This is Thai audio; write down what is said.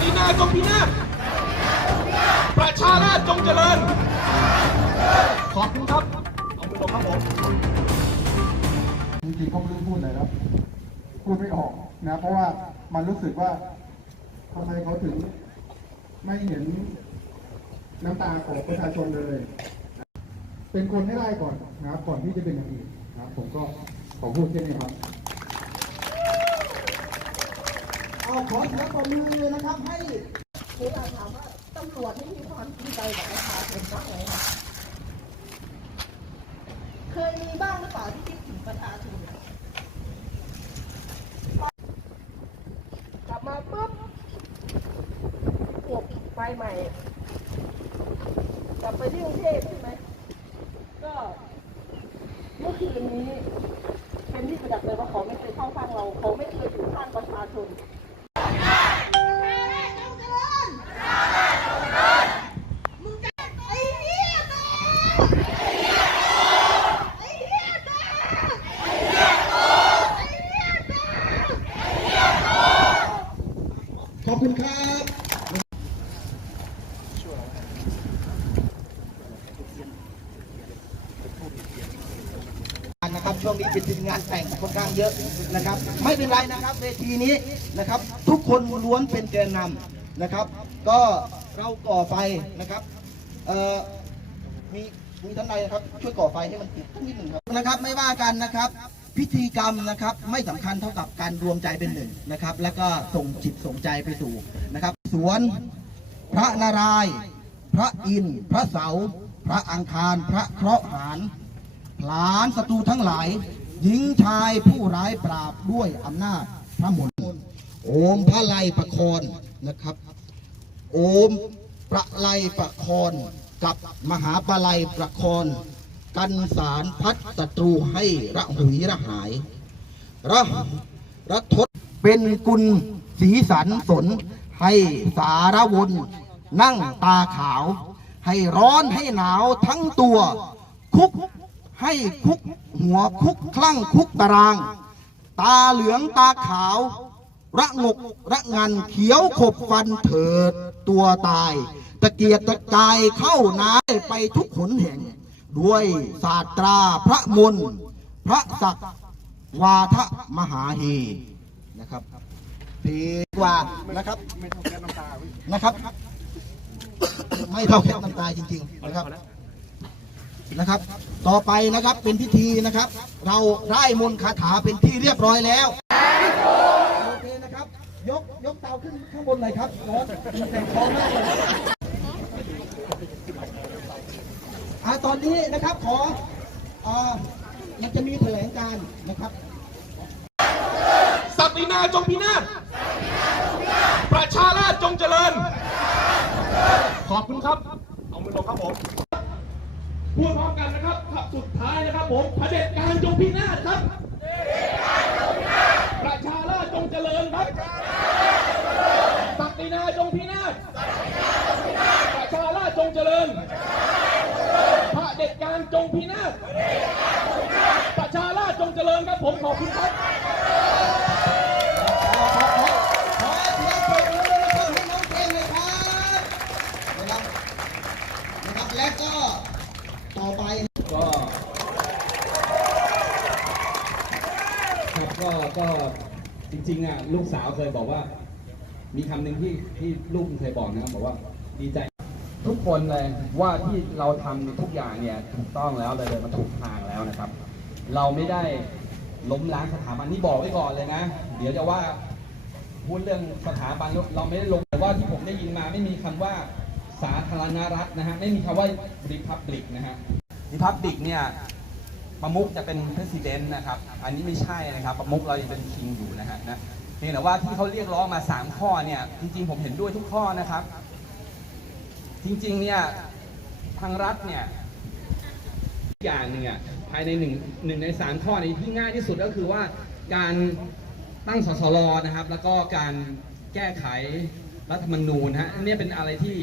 กีนาจงพินาศประชาราชจงเจริญ ขอบคุณครับ เอามือลงครับผมจริงๆก็ไม่รู้พูดอะไรครับพูดไม่ออกนะ เพราะว่ามันรู้สึกว่าทำไมเขาถึงไม่เห็นน้ำตาของประชาชนเลย เป็นคนให้ได้ก่อนนะครับ ก่อนที่จะเป็นอย่างอื่นนะครับ ผมก็ขอพูดแค่นี้ครับ เอาขอเสียงปรบมือเลยนะครับให้เวลาถามว่าตำรวจนี่มีความจริงใจกับประชาชนบ้างไหมครับเคยมีบ้างหรือเปล่าที่คิดถึงประชาชนกลับมาปุ๊บปวกไปใหม่ กลับไปที่กรุงเทพใช่ไหมก็เมื่อคืนนี้เป็นที่ประจักษ์เลยว่าเขาไม่เคยเข้าข้างเรา เขาไม่เคยอยู่ข้างประชาชน ขอบคุณครับนะครับช่วงนี้เป็นงานแต่งค่อนข้างเยอะนะครับ ไม่เป็นไรนะครับเวทีนี้นะครับ ทุกคนล้วนเป็นแกนนำนะครับ ก็เราก่อไฟนะครับเอ่อมีมีท่านใดนะครับ ช่วยก่อไฟให้มันติดสักนิดหนึ่งครับนะครับ ไม่ว่ากันนะครับ พิธีกรรมนะครับไม่สำคัญเท่ากับการรวมใจเป็นหนึ่งนะครับ แล้วก็ส่งจิตส่งใจไปสู่นะครับ สวนพระนารายณ์พระอินทร์พระเสาร์พระอังคาร พระเคราะห์หานผลานศัตรูทั้งหลาย หญิงชายผู้ร้ายปราบด้วยอำนาจพระมนต์โอมพระไลประคอนนะครับ โอมประไลประคอนกับมหาปไลประคอน กันสารพัดศัตรูให้ระหุยระหาย ระระทศเป็นกุลสีสันสน ให้สารวนนั่งตาขาว ให้ร้อนให้หนาวทั้งตัว คุกให้คุกหัวคุกคลั่งคุกตาราง ตาเหลืองตาขาว ระงกระงันเขียวขบฟันเถิดตัวตาย ตะเกียกตะกายเข้านายไปทุกหนแห่ง ด้วยศาสตราพระมนพระศักวาทะมหาเฮนะครับดีกว่านะครับไม่ต้องแก้น้ำตานะครับ ไม่เท่าแค่น้ำตาจริง ๆ นะครับนะครับ ต่อไปนะครับเป็นพิธีนะครับ เราไร้มนคาถาเป็นที่เรียบร้อยแล้วโอเคนะครับ ยกยกเตาขึ้นข้างบนเลยครับร้อนแต่งคอมากเลยอ่า ตอนนี้นะครับขออ่ามันจะมีแถลงการณ์นะครับศักดินาจงพินาศประชาราชจงเจริญ ขอบคุณครับ เอามือลงครับผมพูดพร้อมกันนะครับครับสุดท้ายนะครับผมเผด็จการจงพินาศครับ ประชาราชจงเจริญครับศักดินาจงพินาศประชาราชจงเจริญเผด็จการจงพินาศประชาราชจงเจริญ ครับผมขอบคุณครับขอเสียงปรบมือนะครับให้น้องเพลงเลยครับนะครับนะครับและก็ต่อไปก็ครับก็ก็จริงๆอะลูกสาวเคยบอกว่า มีคำหนึ่งที่ที่ลูกเคยบอกนะครับบอกว่าดีใจทุกคนเลยว่าที่เราทำทุกอย่างเนี่ยถูกต้องแล้วเลยมันถูกทางแล้วนะครับ เราไม่ได้ ล้มล้างสถาบันนี่บอกไว้ก่อนเลยนะ เดี๋ยวจะว่าพูดเรื่องสถาบันเราไม่ได้ลงแต่ว่าที่ผมได้ยินมาไม่มีคำว่าสาธารณรัฐนะฮะไม่มีคำว่า republic นะฮะริพับบิกเนี่ยประมุกจะเป็น president นะครับ อันนี้ไม่ใช่นะครับ ประมุกเรายังเป็นคิงอยู่นะฮะนะเพียแต่ว่าที่เขาเรียกร้องมา 3 ข้อเนี่ยจริงๆผมเห็นด้วยทุกข้อนะครับ จริงๆเนี่ยทางรัฐเนี่ยอย่างหนึ่งอะ ภายในหนึ่งหนึ่งในสามข้อนี้ที่ง่ายที่สุดก็คือว่าการตั้งสสรนะครับ แล้วก็การแก้ไขรัฐธรรมนูญฮะนี่เป็นอะไรที่